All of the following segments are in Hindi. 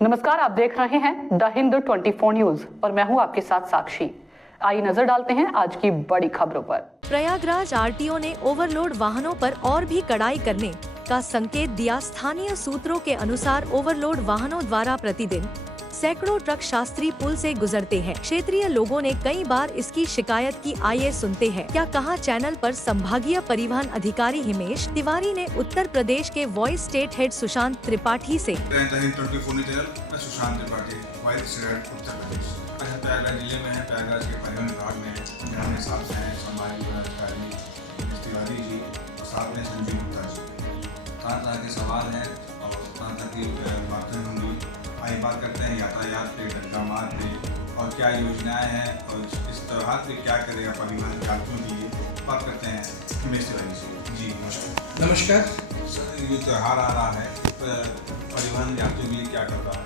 नमस्कार, आप देख रहे हैं द हिंद 24 न्यूज और मैं हूं आपके साथ साक्षी। आइए नजर डालते हैं आज की बड़ी खबरों पर। प्रयागराज आरटीओ ने ओवरलोड वाहनों पर और भी कड़ाई करने का संकेत दिया। स्थानीय सूत्रों के अनुसार ओवरलोड वाहनों द्वारा प्रतिदिन सैकड़ों ट्रक शास्त्री पुल से गुजरते हैं। क्षेत्रीय लोगों ने कई बार इसकी शिकायत की। आइए सुनते हैं क्या कहा चैनल पर संभागीय परिवहन अधिकारी हिमेश तिवारी ने उत्तर प्रदेश के voice state head Sushant Tripathi से। Sushant Tripathi, voice state Uttar Pradesh. प्रयागराज जिले में है, प्रयागराज के परिवहन विभाग में है, जहाँ मेरे साथ से हैं संभागीय अधिकारी हिमेश तिवारी जी और साथ में संजीव गुप्ता जी। तरह के सवाल हैं और तरह की बातें होंगी। आइए बात करते हैं यातायात पे, डग्गा मार पे और क्या योजनाएं हैं और इस त्योहार पे क्या करेगा परिवहन यात्रियों के लिए। बात करते हैं हिमेश तिवारी से। जी नमस्कार। नमस्कार सर, ये त्यौहार आ रहा है, परिवहन यात्रियों के लिए क्या कर रहा है?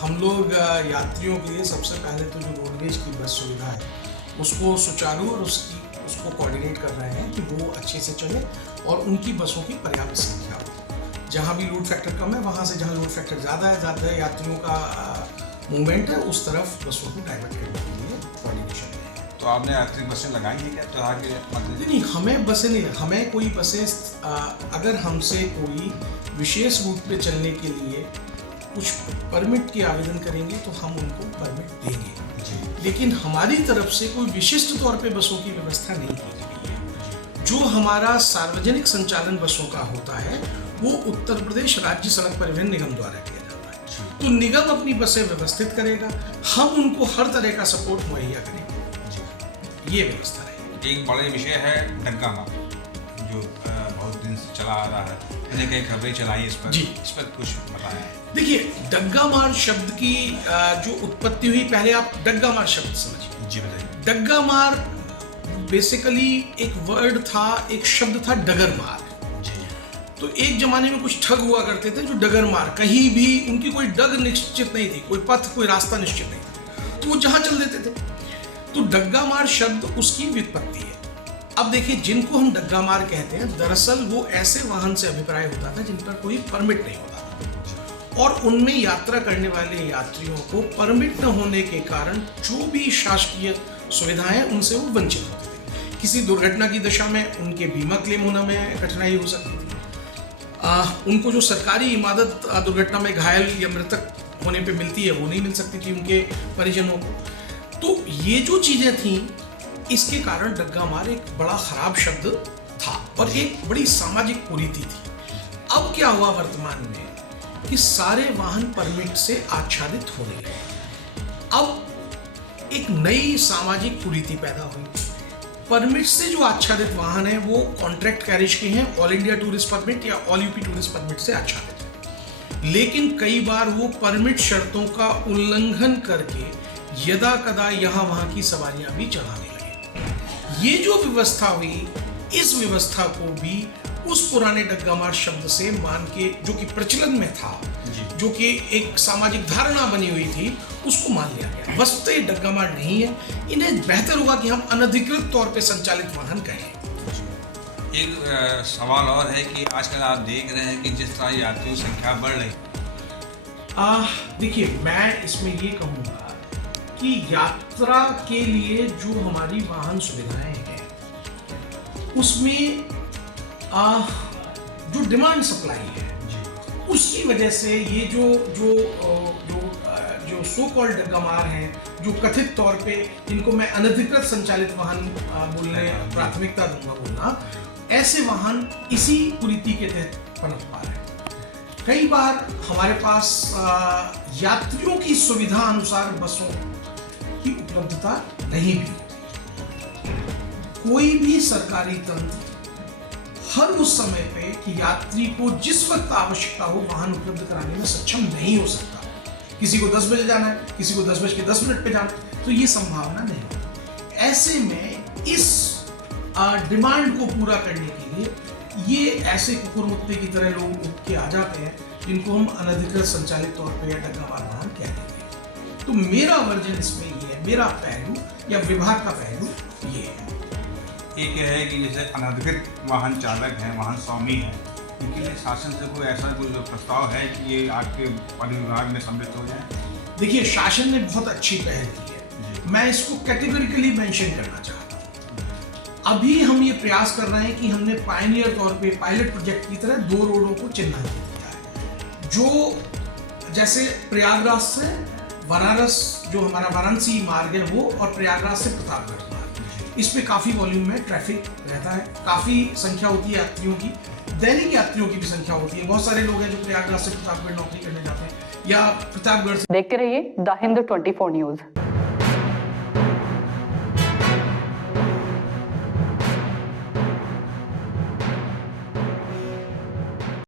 हम लोग यात्रियों के लिए सबसे पहले तो जो रोडवेज की बस सुविधा है उसको सुचारू और उसको कोऑर्डिनेट कर रहे हैं कि वो अच्छे से चले और उनकी बसों की पर्याप्त संख्या हो। जहाँ भी लोड फैक्टर कम है वहाँ से जहाँ लोड फैक्टर ज़्यादा है यात्रियों का मूवमेंट है, उस तरफ बसों को डाइवर्ट करने के लिए कोऑर्डिनेशन है। तो आपने यात्री बसें लगाई हैं क्या त्यौहार के मतलब? नहीं, हमें बसें नहीं, हमें कोई बसें अगर हमसे कोई विशेष रूट पे चलने के लिए कुछ परमिट के आवेदन करेंगे तो हम उनको परमिट देंगे जी। लेकिन हमारी तरफ से कोई विशिष्ट तौर पे बसों की व्यवस्था नहीं की गई है। जो हमारा सार्वजनिक संचालन बसों का होता है वो उत्तर प्रदेश राज्य सड़क परिवहन निगम द्वारा किया जाता है। तो निगम अपनी बसें व्यवस्थित करेगा, हम उनको हर तरह का सपोर्ट मुहैया करेंगे, ये व्यवस्था रहेगी। एक बड़े विषय है डग्गा मार, जो बहुत दिन से चला आ रहा है, मैंने कई खबरें चलाई इस पर जी। इस पर कुछ बताएं। देखिए, डग्गा मार शब्द की जो उत्पत्ति हुई, पहले आप डग्गा मार शब्द समझिए। जी बताइए। डग्गा मार बेसिकली एक वर्ड था, एक शब्द था डगर मार। तो एक जमाने में कुछ ठग हुआ करते थे जो डगर मार, कहीं भी उनकी कोई डग निश्चित नहीं थी, कोई पथ कोई रास्ता निश्चित नहीं था, तो वो जहां चल देते थे। तो डग्गा मार शब्द उसकी व्युत्पत्ति है। अब देखिए, जिनको हम डग्गा मार कहते हैं, दरअसल वो ऐसे वाहन से अभिप्राय होता था जिन पर कोई परमिट नहीं होता था और उनमें यात्रा करने वाले यात्रियों को परमिट न होने के कारण जो भी शासकीय सुविधाएं उनसे वो वंचित होते थे। किसी दुर्घटना की दशा में उनके बीमा क्लेम होने में कठिनाई हो सकती थी। उनको जो सरकारी इमारत दुर्घटना में घायल या मृतक होने पे मिलती है वो नहीं मिल सकती थी उनके परिजनों को। तो ये जो चीज़ें थीं, इसके कारण डग्गा मार एक बड़ा खराब शब्द था और एक बड़ी सामाजिक कुरीति थी। अब क्या हुआ वर्तमान में कि सारे वाहन परमिट से आच्छादित होने लगे। अब एक नई सामाजिक कुरीति पैदा हुई। परमिट से जो आच्छादित वाहन है वो कॉन्ट्रैक्ट कैरेज के हैं, ऑल इंडिया टूरिस्ट परमिट या ऑल यूपी टूरिस्ट परमिट से आच्छादित है। लेकिन कई बार वो परमिट शर्तों का उल्लंघन करके यदा कदा यहाँ वहाँ की सवारियां भी चढ़ाने लगे। ये जो व्यवस्था हुई, इस व्यवस्था को भी उस पुराने डग्गा मार शब्द से मान के, जो कि प्रचलन में था, जो कि एक सामाजिक धारणा बनी हुई थी, उसको मान लिया गया। वस्तुतः ये डग्गा मार नहीं है। इन्हें बेहतर होगा कि हम अनधिकृत तौर पे संचालित वाहन कहें। एक सवाल और है कि आजकल आप देख रहे हैं कि जिस तरह यात्रियों की संख्या बढ़ रही है। देखिए, मैं इसमें ये कहूँगा कि यात्रा के लिए जो हमारी वाहन सुविधाएं हैं उसमें जो डिमांड सप्लाई है उसकी वजह से ये जो सो कॉल्ड डग्गा मार हैं, जो कथित तौर पे जिनको मैं अनधिकृत संचालित वाहन बोलने प्राथमिकता दूंगा बोलना, ऐसे वाहन इसी कुरीति के तहत पनप पा रहे हैं। कई बार हमारे पास यात्रियों की सुविधा अनुसार बसों की उपलब्धता नहीं भी होती। कोई भी सरकारी तंत्र हर उस समय पे कि यात्री को जिस वक्त आवश्यकता हो वाहन उपलब्ध कराने में सक्षम नहीं हो सकता। किसी को 10 बजे जाना है, किसी को 10:10 पे जाना है, तो ये संभावना नहीं। ऐसे में इस डिमांड को पूरा करने के लिए ये ऐसे कुकुर मुत्ते की तरह लोग उठ के आ जाते हैं जिनको हम अनधिकृत संचालित तौर पर या डग्गा मार वाहन कहते हैं। तो मेरा वर्जन इसमें ये है, मेरा पहलू या विभाग का पहलू ये है। एक है कि जैसे अनधिकृत वाहन चालक हैं, वाहन स्वामी हैं, इनके लिए शासन से कोई ऐसा कोई प्रस्ताव है कि ये आपके परिविभाग में सम्मिलित हो जाए? देखिए, शासन ने बहुत अच्छी पहल की है, मैं इसको कैटेगोरिकली मेंशन करना चाहता हूँ। अभी हम ये प्रयास कर रहे हैं कि हमने पायनियर तौर पे पायलट प्रोजेक्ट की तरह 2 रोडों को चिन्हित किया है, जो जैसे प्रयागराज से बनारस, जो हमारा वाराणसी मार्ग है वो, और प्रयागराज से प्रतापगढ़ मार्ग, इस पे काफ़ी वॉल्यूम में ट्रैफिक रहता है, काफ़ी संख्या होती है यात्रियों की, दैनिक यात्रियों की भी संख्या होती है। बहुत सारे लोग हैं जो प्रयागराज से प्रतापगढ़ नौकरी करने जाते हैं या प्रतापगढ़ से। देखते रहिए द हिंद 24 न्यूज।